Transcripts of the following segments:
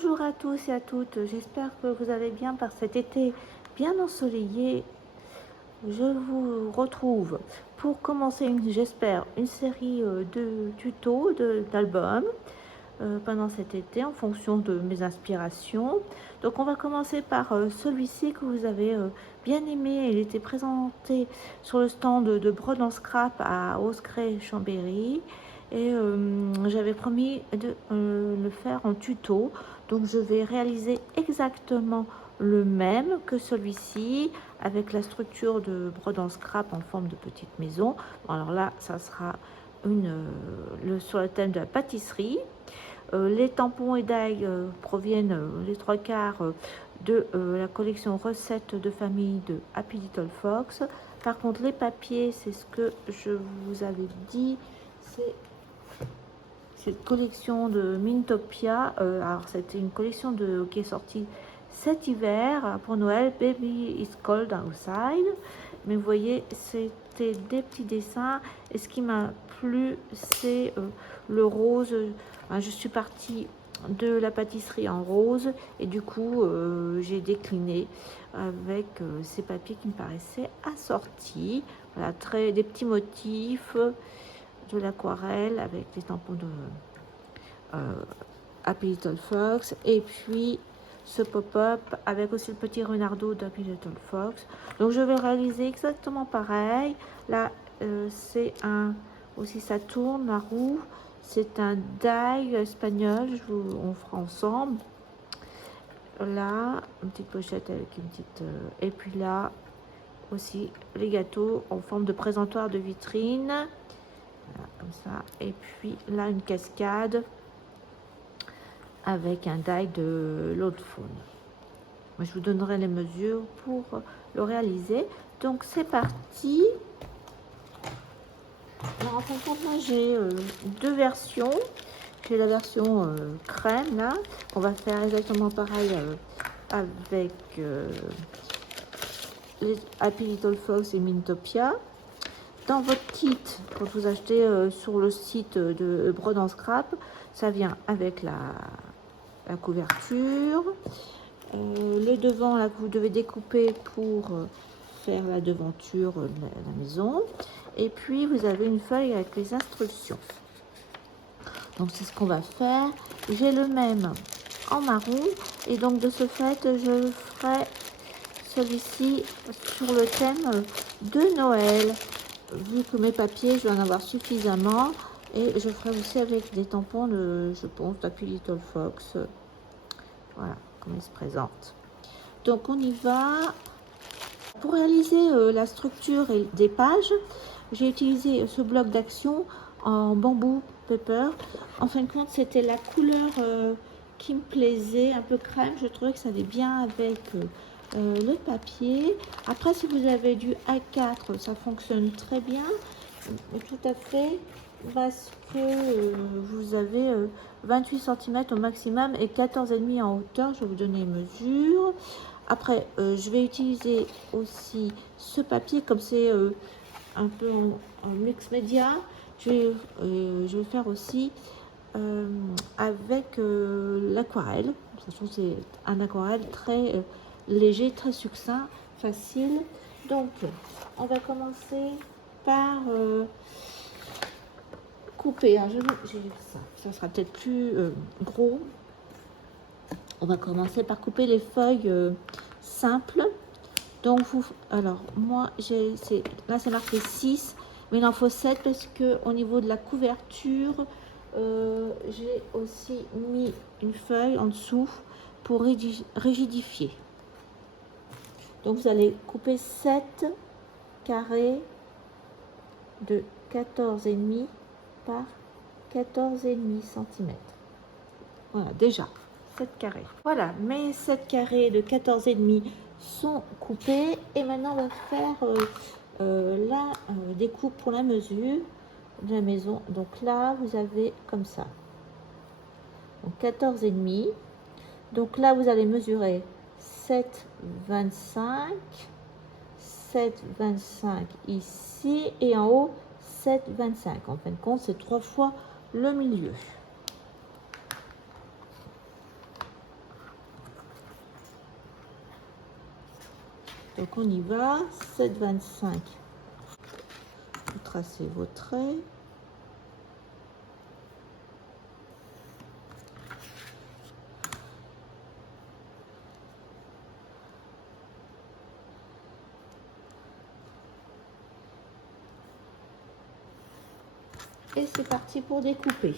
Bonjour à tous et à toutes, j'espère que vous allez bien par cet été bien ensoleillé. Je vous retrouve pour commencer, j'espère, une série de tutos, d'albums pendant cet été en fonction de mes inspirations. Donc on va commencer par celui-ci que vous avez bien aimé. Il était présenté sur le stand de Brode en Scrap à Oscret-Chambéry. Et j'avais promis de le faire en tuto, donc je vais réaliser exactement le même que celui-ci avec la structure de Brode en Scrap en forme de petite maison. Bon, alors là ça sera sur le thème de la pâtisserie. Les tampons et dagues proviennent les trois quarts de la collection recettes de famille de Happy Little Fox. Par contre les papiers, c'est ce que je vous avais dit, c'est cette collection de Mintopia. Alors c'était une collection qui est sortie cet hiver pour Noël, Baby is Cold Outside. Mais vous voyez, c'était des petits dessins et ce qui m'a plu, c'est le rose. Je suis partie de la pâtisserie en rose et du coup j'ai décliné avec ces papiers qui me paraissaient assortis. Voilà, des petits motifs, de l'aquarelle avec les tampons de Happy Little Fox et puis ce pop-up avec aussi le petit renardeau d'Happy Little Fox. Donc je vais réaliser exactement pareil. Là c'est aussi ça tourne la roue, c'est un die espagnol, on fera ensemble. Là une petite pochette avec une petite et puis là aussi les gâteaux en forme de présentoir de vitrine. Voilà, comme ça. Et puis là une cascade avec un die de l'eau de faune. Moi, je vous donnerai les mesures pour le réaliser. Donc c'est parti. Alors, en fin de compte, moi j'ai deux versions. J'ai la version crème là. On va faire exactement pareil avec les Happy Little Fox et Mintopia. Dans votre kit, quand vous achetez sur le site de Brode en Scrap, ça vient avec la couverture, le devant là que vous devez découper pour faire la devanture de la maison, et puis vous avez une feuille avec les instructions. Donc c'est ce qu'on va faire. J'ai le même en marron et donc de ce fait je ferai celui-ci sur le thème de Noël. Vu que mes papiers, je vais en avoir suffisamment. Et je ferai aussi avec des tampons de, je pense, d'Happy Little Fox. Voilà, comment il se présente. Donc, on y va. Pour réaliser la structure et des pages, j'ai utilisé ce bloc d'action en bambou paper. En fin de compte, c'était la couleur qui me plaisait, un peu crème. Je trouvais que ça allait bien avec le papier. Après, si vous avez du A4, ça fonctionne très bien, tout à fait, parce que vous avez 28 cm au maximum et 14,5 en hauteur. Je vais vous donner les mesures. Après, je vais utiliser aussi ce papier, comme c'est un peu en mix média. Je vais faire aussi avec l'aquarelle. De toute façon, c'est un aquarelle très léger, très succinct, facile. Donc, on va commencer par couper. Ça sera peut-être plus gros. On va commencer par couper les feuilles simples. Donc, alors, moi, là, c'est marqué 6, mais il en faut 7 parce que au niveau de la couverture, j'ai aussi mis une feuille en dessous pour rigidifier. Donc vous allez couper 7 carrés de 14,5 par 14,5 cm. Voilà, déjà 7 carrés. Voilà, mes 7 carrés de 14,5 sont coupés et maintenant on va faire la découpe pour la mesure de la maison. Donc là vous avez comme ça, donc 14,5. Donc là vous allez mesurer 7,25, 7,25 ici et en haut 7,25. En fin de compte, c'est 3 fois le milieu. Donc on y va, 7,25. Vous tracez vos traits. Et c'est parti pour découper.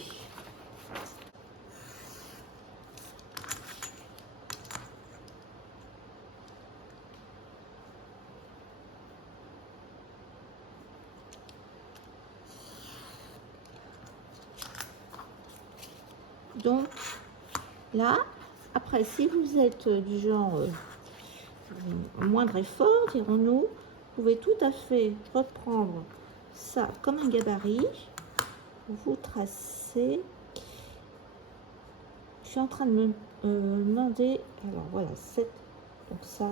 Donc là, après, si vous êtes du genre moindre effort, dirons-nous, vous pouvez tout à fait reprendre ça comme un gabarit. Vous tracez. Je suis en train de me demander, alors voilà, 7, donc ça.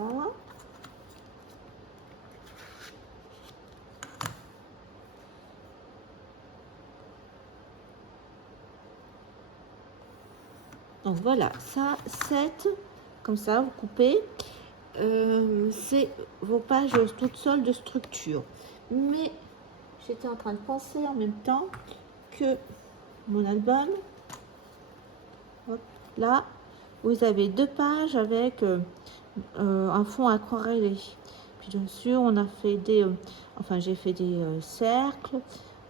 Donc voilà, ça, 7, comme ça, vous coupez. C'est vos pages toutes seules de structure. Mais j'étais en train de penser en même temps que mon album, hop, là, vous avez 2 pages avec un fond aquarellé. Puis bien sûr, on a fait des, enfin j'ai fait des cercles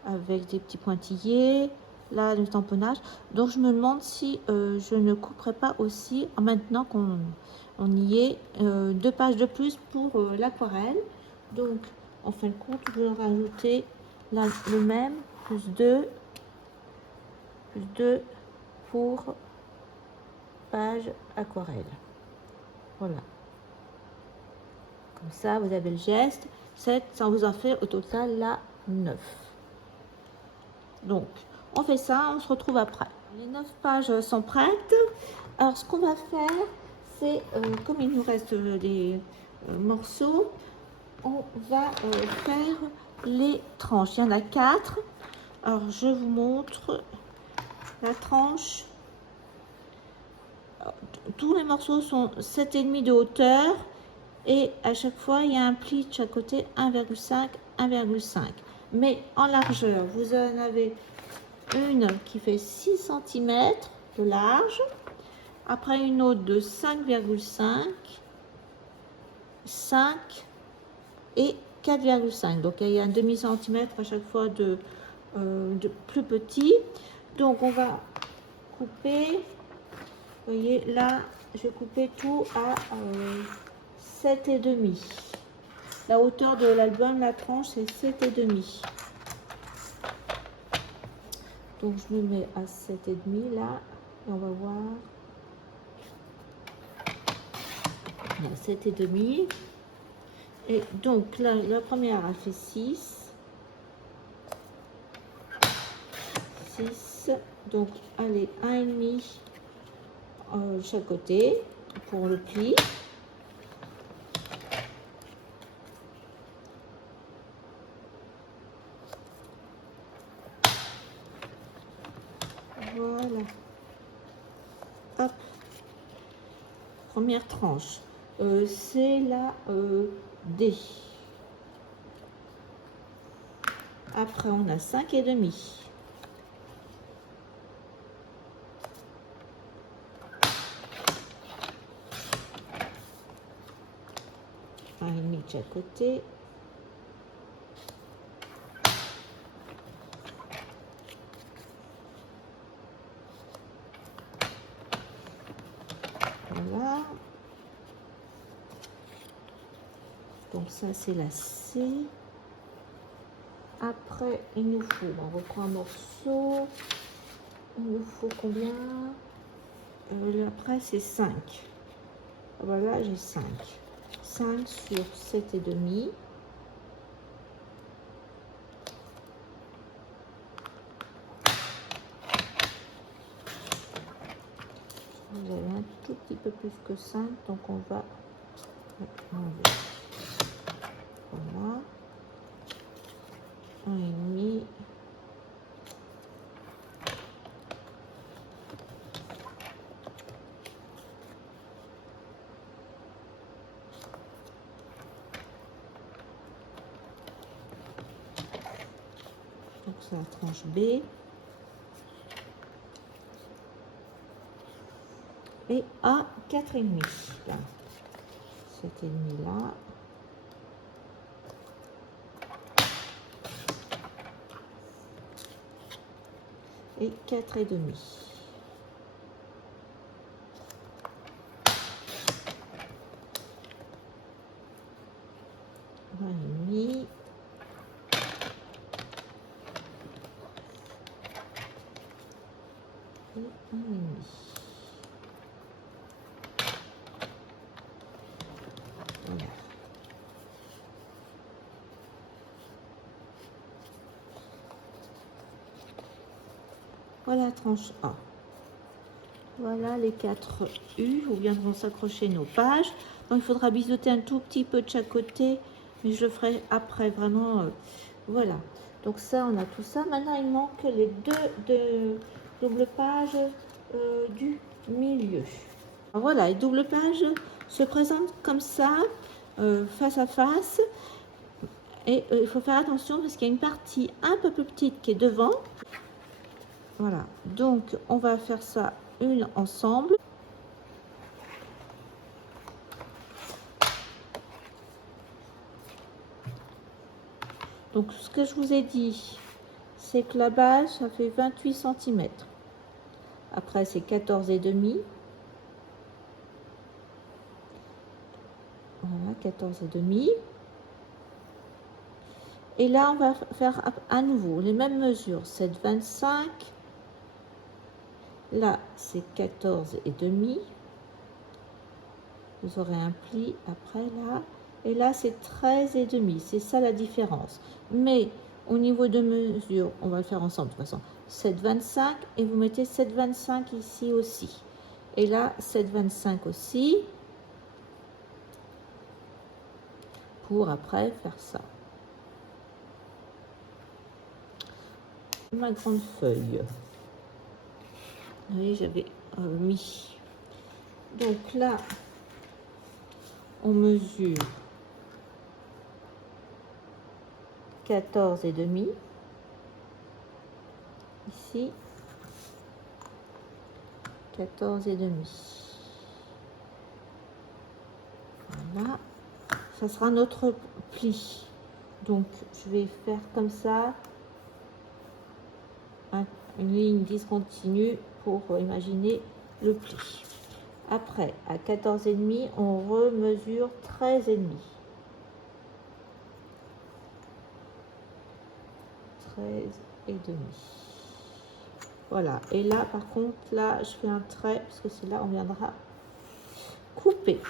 avec des petits pointillés, là le tamponnage. Donc je me demande si je ne couperai pas aussi, maintenant qu'on y est, 2 pages de plus pour l'aquarelle. Donc en fin de compte, je vais rajouter là, le même, plus 2 pour page aquarelle. Voilà. Comme ça, vous avez le geste. 7, ça vous en fait au total là 9. Donc, on fait ça, on se retrouve après. Les 9 pages sont prêtes. Alors, ce qu'on va faire, c'est, comme il nous reste des morceaux, on va faire les tranches. Il y en a 4. Alors, je vous montre la tranche. Tous les morceaux sont 7,5 de hauteur. Et à chaque fois, il y a un pli de chaque côté, 1,5, 1,5. Mais en largeur, vous en avez une qui fait 6 cm de large. Après, une autre de 5,5, 5 et 4,5. Donc, il y a un demi-centimètre à chaque fois de plus petit. Donc, on va couper. Vous voyez, là, je vais couper tout à 7,5. La hauteur de l'album, la tranche, c'est 7,5. Donc, je me mets à 7,5 là. Et on va voir. Il y a 7,5. Et donc, là, la première, elle fait 6. 6. Donc, allez, 1,5 chaque côté pour le pli. Voilà. Hop. Première tranche. C'est la D. Après, on a 5,5. Un et demi de chaque côté. Voilà. Donc ça, c'est la C. Après, il nous faut, on reprend un morceau. Il nous faut combien? Après, c'est 5. Voilà, j'ai 5. 5 sur 7,5. Vous avez un tout petit peu plus que 5, donc on va enlever. Voilà. 1,5. c'est la tranche B. Et à 4,5. Là. 7,5 là. Et 4,5. Et 1,5. Voilà. Voilà tranche A. Voilà les 4 U où viendront s'accrocher nos pages. Donc il faudra biseauter un tout petit peu de chaque côté, mais je le ferai après vraiment. Voilà. Donc ça, on a tout ça. Maintenant, il manque les deux double pages du milieu. Alors, voilà, les double pages se présentent comme ça, face à face. Et il faut faire attention parce qu'il y a une partie un peu plus petite qui est devant. Voilà, donc on va faire ça une ensemble. Donc ce que je vous ai dit, c'est que la base, ça fait 28 cm. Après, c'est 14,5. Voilà, 14,5. Et là, on va faire à nouveau les mêmes mesures. 7,25. Là, c'est 14,5. Vous aurez un pli après là. Et là, c'est 13,5. C'est ça la différence. Mais au niveau de mesure, on va le faire ensemble de toute façon. 7,25 et vous mettez 7,25 ici aussi. Et là, 7,25 aussi. Pour après faire ça. Ma grande feuille. Oui, j'avais mis. Donc là, on mesure 14,5. Ici, 14,5. Voilà. Ça sera notre pli. Donc, je vais faire comme ça. Une ligne discontinue pour imaginer le pli. Après, à 14,5, on remesure 13,5. 13,5. Voilà. Et là, par contre, là, je fais un trait parce que c'est là on viendra couper.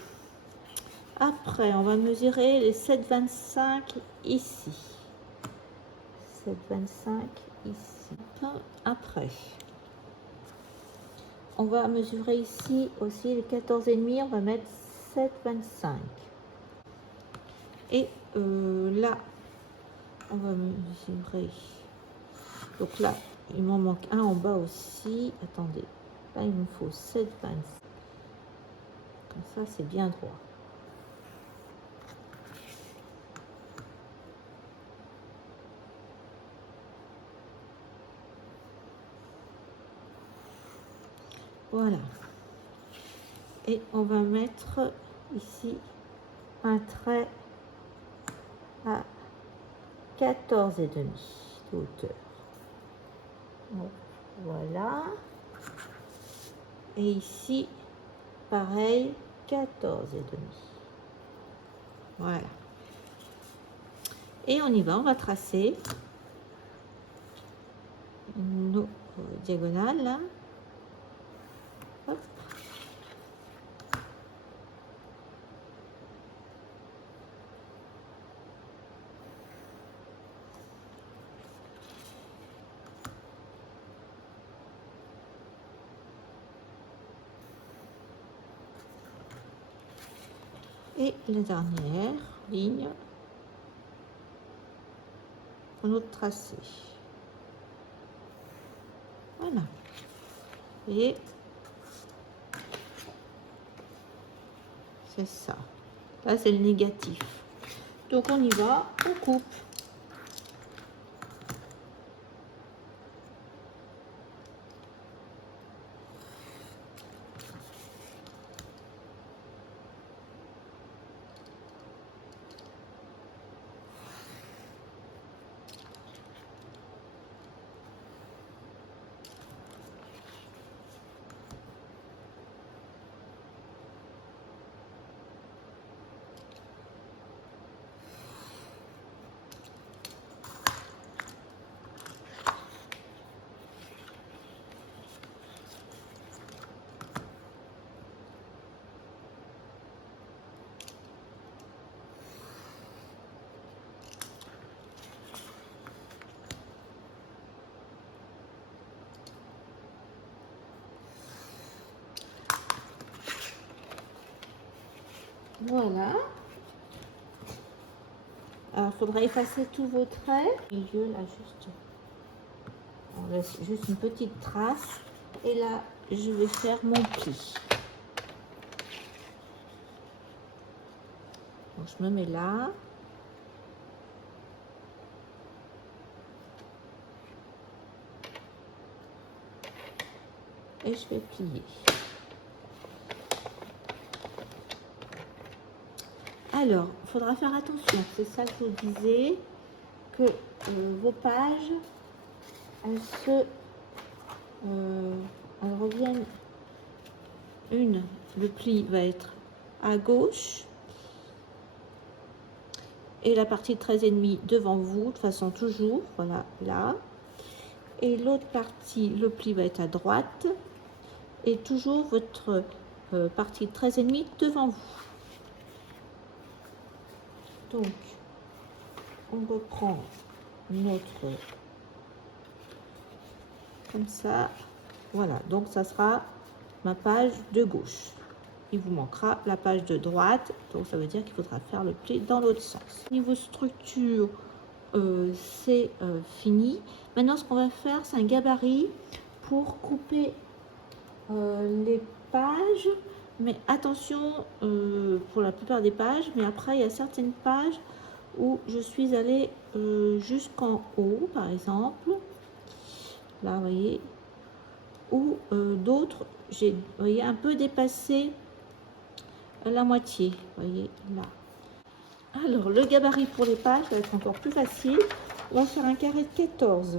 Après, on va mesurer les 7,25 ici. 7,25 ici. Après, on va mesurer ici aussi les 14,5. On va mettre 7,25. Et là, on va mesurer. Donc là, il m'en manque un en bas aussi. Attendez, là, il me faut 7,25. Comme ça, c'est bien droit. Voilà. Et on va mettre ici un trait à 14,5 de hauteur. Donc, voilà. Et ici, pareil, 14,5. Voilà. Et on y va, on va tracer nos diagonales là. Hop. Et la dernière ligne pour notre tracé. Voilà. Et c'est ça. Là, c'est le négatif. Donc, on y va, on coupe. Voilà. Alors, il faudra effacer tous vos traits. Milieu, là, juste. On laisse juste une petite trace. Et là, je vais faire mon pli. Donc, je me mets là. Et je vais plier. Alors, il faudra faire attention, c'est ça que je vous disais, que vos pages, elles reviennent, le pli va être à gauche, et la partie de 13,5 devant vous, de toute façon toujours, voilà, là, et l'autre partie, le pli va être à droite, et toujours votre partie de 13,5 devant vous. Donc, on reprend notre, comme ça, voilà, donc ça sera ma page de gauche. Il vous manquera la page de droite, donc ça veut dire qu'il faudra faire le pli dans l'autre sens. Niveau structure, c'est fini. Maintenant, ce qu'on va faire, c'est un gabarit pour couper les pages, mais attention pour la plupart des pages, mais après il y a certaines pages où je suis allée jusqu'en haut, par exemple, là vous voyez, ou d'autres, j'ai voyez un peu dépassé la moitié, vous voyez là. Alors le gabarit pour les pages va être encore plus facile. On va faire un carré de 14.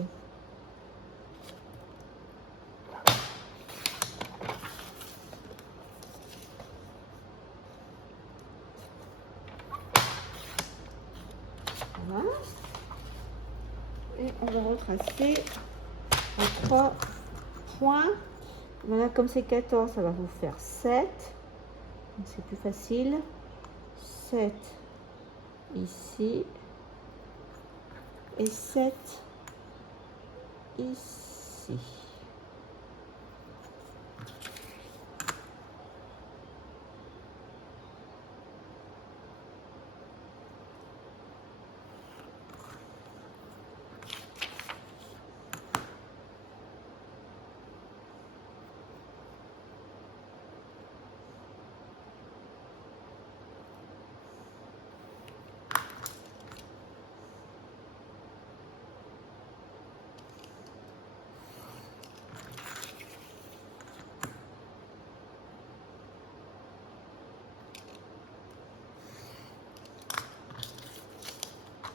Voilà. Et on va retracer les 3 points. Voilà, comme c'est 14, ça va vous faire 7. Donc c'est plus facile. 7 ici. Et 7 ici.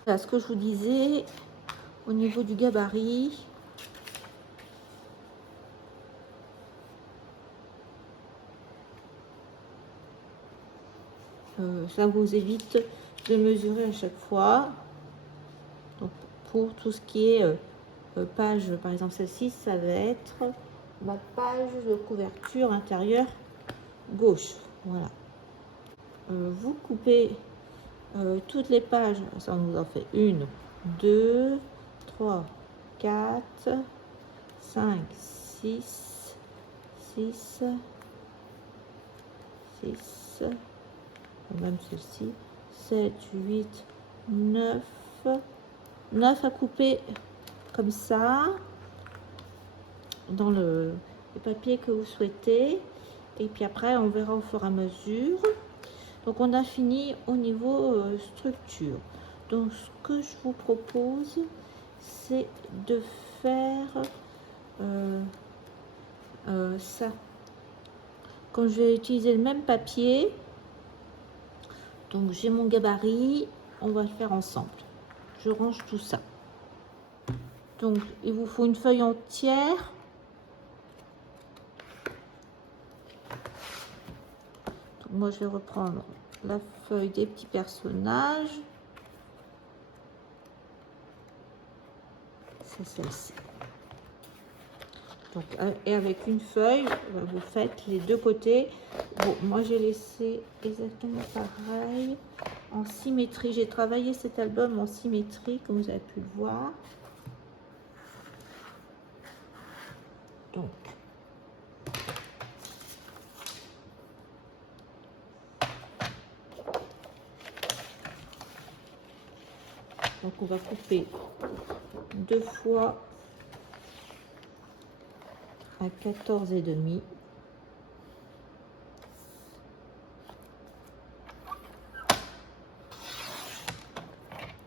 Voilà ce que je vous disais au niveau du gabarit. Ça vous évite de mesurer à chaque fois. Donc, pour tout ce qui est page, par exemple celle-ci, ça va être ma page de couverture intérieure gauche. Voilà. Vous coupez toutes les pages, ça nous en fait 1, 2, 3, 4, 5, 6, 6, 6, même ceci, 7, 8, 9, 9 à couper comme ça, dans le papier que vous souhaitez. Et puis après, on verra au fur et à mesure. Donc, on a fini au niveau structure. Donc, ce que je vous propose, c'est de faire ça. Comme je vais utiliser le même papier, donc j'ai mon gabarit, on va le faire ensemble. Je range tout ça. Donc, il vous faut une feuille entière. Donc, moi, je vais reprendre la feuille des petits personnages. C'est celle-ci. Donc, et avec une feuille, vous faites les deux côtés. Bon, moi, j'ai laissé exactement pareil, en symétrie. J'ai travaillé cet album en symétrie, comme vous avez pu le voir. Donc, Donc on va couper 2 fois à 14,5.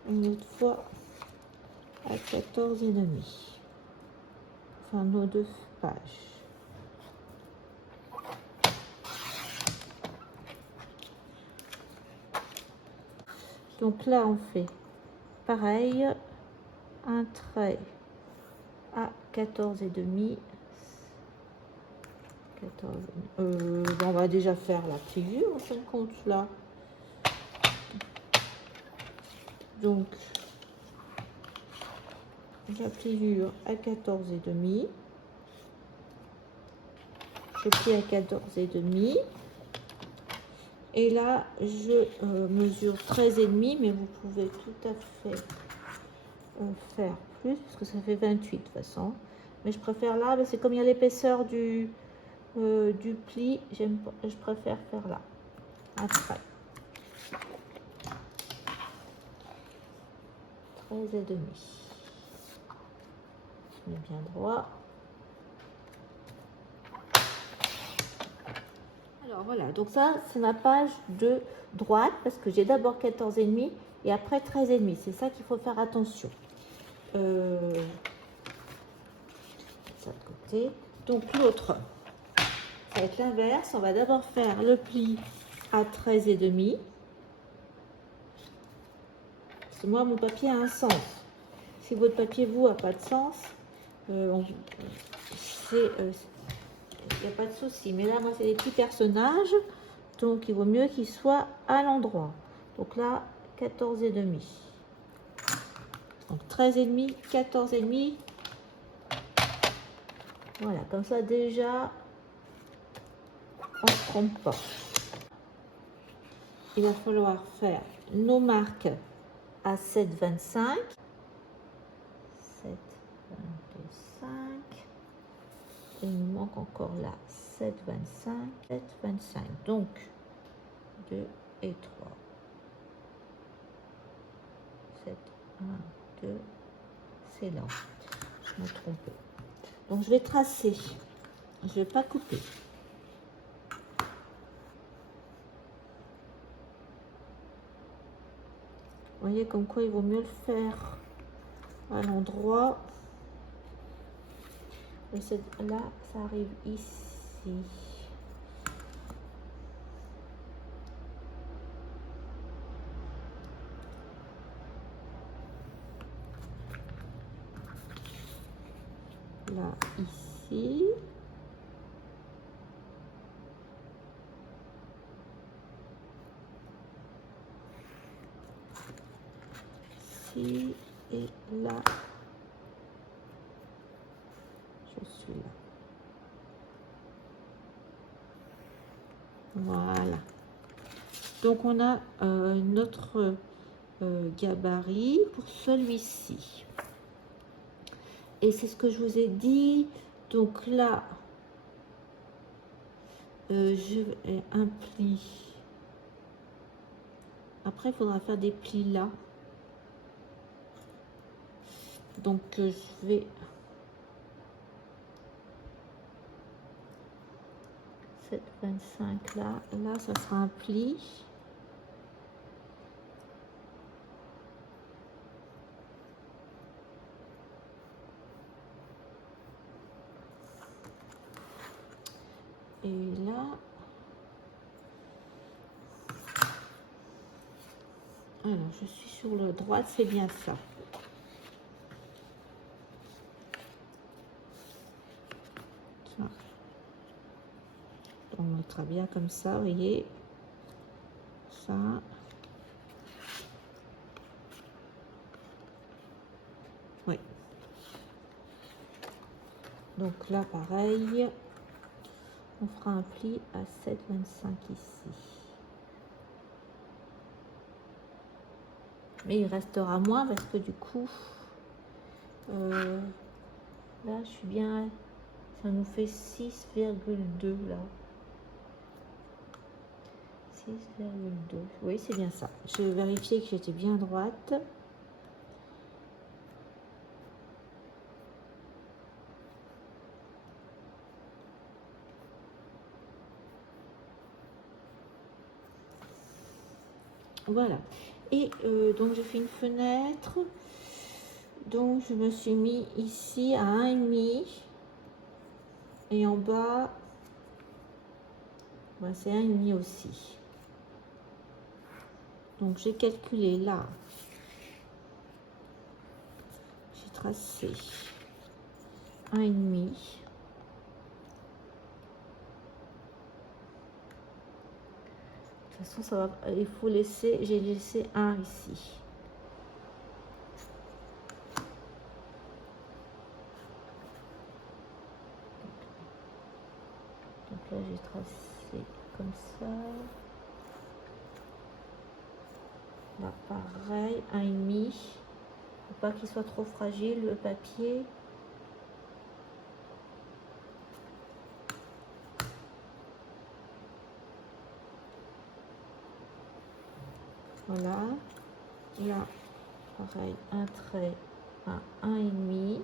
Une autre fois à 14,5. Enfin nos 2 pages. Donc là on fait pareil, un trait à 14,5. 14. Bon, on va déjà faire la pliure en fin de compte là. Donc la pliure à 14,5. Je plie à 14,5. Et là, je mesure 13,5, mais vous pouvez tout à fait faire plus, parce que ça fait 28 de toute façon. Mais je préfère là, c'est comme il y a l'épaisseur du pli, je préfère faire là, après. 13,5. Je mets bien droit. Alors voilà, donc ça, c'est ma page de droite, parce que j'ai d'abord 14,5 et après 13,5. C'est ça qu'il faut faire attention. Ça de côté. Donc l'autre, ça va être l'inverse. On va d'abord faire le pli à 13,5. Parce que moi, mon papier a un sens. Si votre papier, vous, n'a pas de sens, il n'y a pas de souci. Mais là, moi, c'est des petits personnages. Donc, il vaut mieux qu'ils soient à l'endroit. Donc là, 14,5. Donc 13,5, 14,5. Voilà, comme ça, déjà, on ne se trompe pas. Il va falloir faire nos marques à 7,25. 7,25. Et il nous manque encore là 7,25. 7,25. Donc 2 et 3. 7, 1, 2. C'est là. Je me trompais. Donc je vais tracer. Je ne vais pas couper. Vous voyez comme quoi il vaut mieux le faire à l'endroit. Là, ça arrive ici. Là, ici. Ici et là. Je suis là. Voilà. Donc on a notre gabarit pour celui-ci. Et c'est ce que je vous ai dit. Donc là, je vais un pli. Après, il faudra faire des plis là. Donc je vais 7,25 là. Là, ça sera un pli. Et là, alors je suis sur la droite, c'est bien ça. Ça. On mettra bien comme ça, vous voyez. Ça. Oui. Donc là, pareil. On fera un pli à 7,25 ici. Mais il restera moins parce que du coup, là, je suis bien. Ça nous fait 6,2 là. 6,2. Oui, c'est bien ça. Je vais vérifier que j'étais bien droite. Voilà. Et donc j'ai fait une fenêtre. Donc je me suis mis ici à 1,5. Et en bas, ben, c'est 1,5 aussi. Donc j'ai calculé là. J'ai tracé 1,5. De toute façon, ça va, il faut laisser, j'ai laissé 1 ici. Donc là, j'ai tracé comme ça. Là, pareil, 1,5. Faut pas qu'il soit trop fragile, le papier. Voilà. Là, pareil, un trait à 1,5.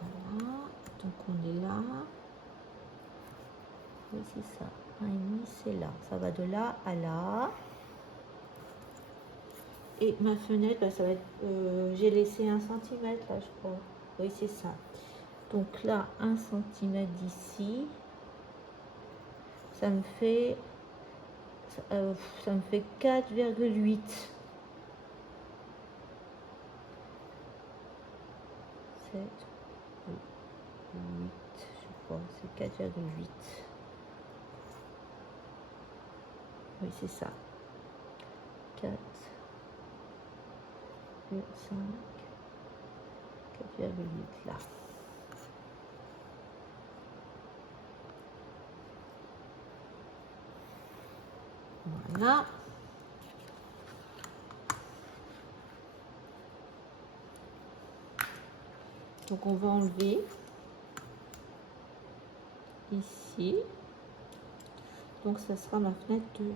Voilà. Donc on est là. Oui, c'est ça. 1,5, c'est là. Ça va de là à là. Et ma fenêtre, bah, ça va être. J'ai laissé 1 cm là, je crois. Oui, c'est ça. Donc là, 1 cm d'ici. Ça me fait. Ça me fait 4,8. 7, 8, je crois, c'est 4,8. Oui, c'est ça. 4, 5, 4,8 là. Voilà. Donc on va enlever ici. Donc ça sera ma fenêtre de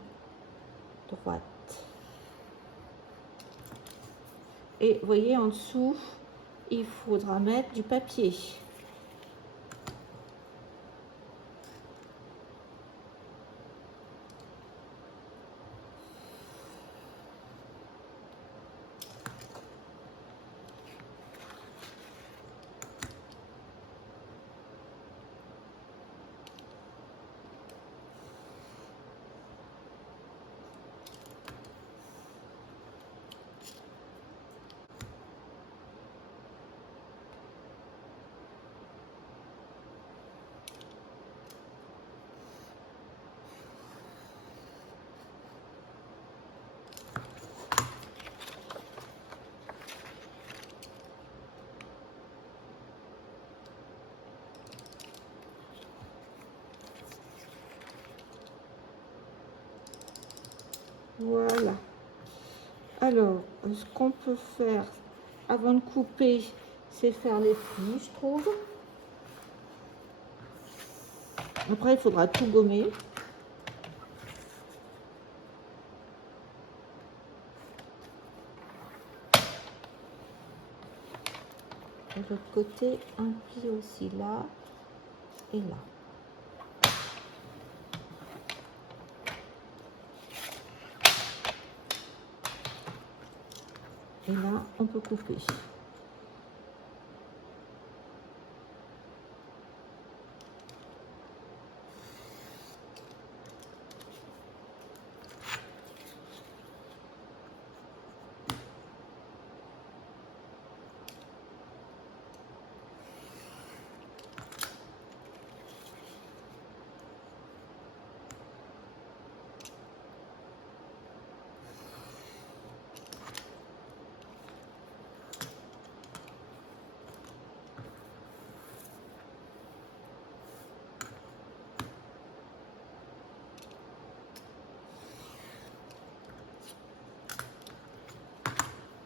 droite. Et vous voyez en dessous, il faudra mettre du papier. Voilà. Alors, ce qu'on peut faire avant de couper, c'est faire les plis, je trouve. Après, il faudra tout gommer. De l'autre côté, un pli aussi là et là. Et là, on peut couper.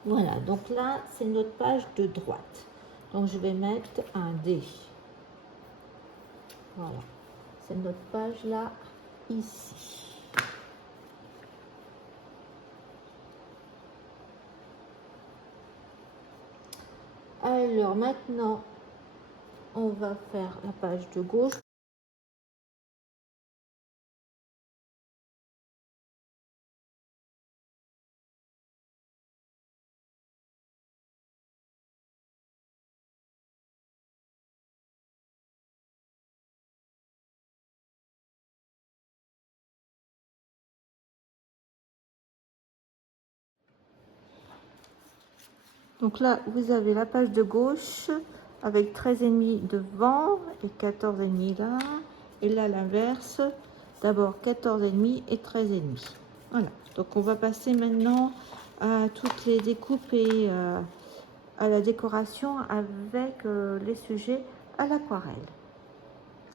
Voilà, donc là, c'est notre page de droite. Donc, je vais mettre un D. Voilà, c'est notre page là, ici. Alors, maintenant, on va faire la page de gauche. Donc là, vous avez la page de gauche avec 13,5 devant et 14,5 là. Et là, l'inverse, d'abord 14,5 et 13,5. Voilà, donc on va passer maintenant à toutes les découpes et à la décoration avec les sujets à l'aquarelle.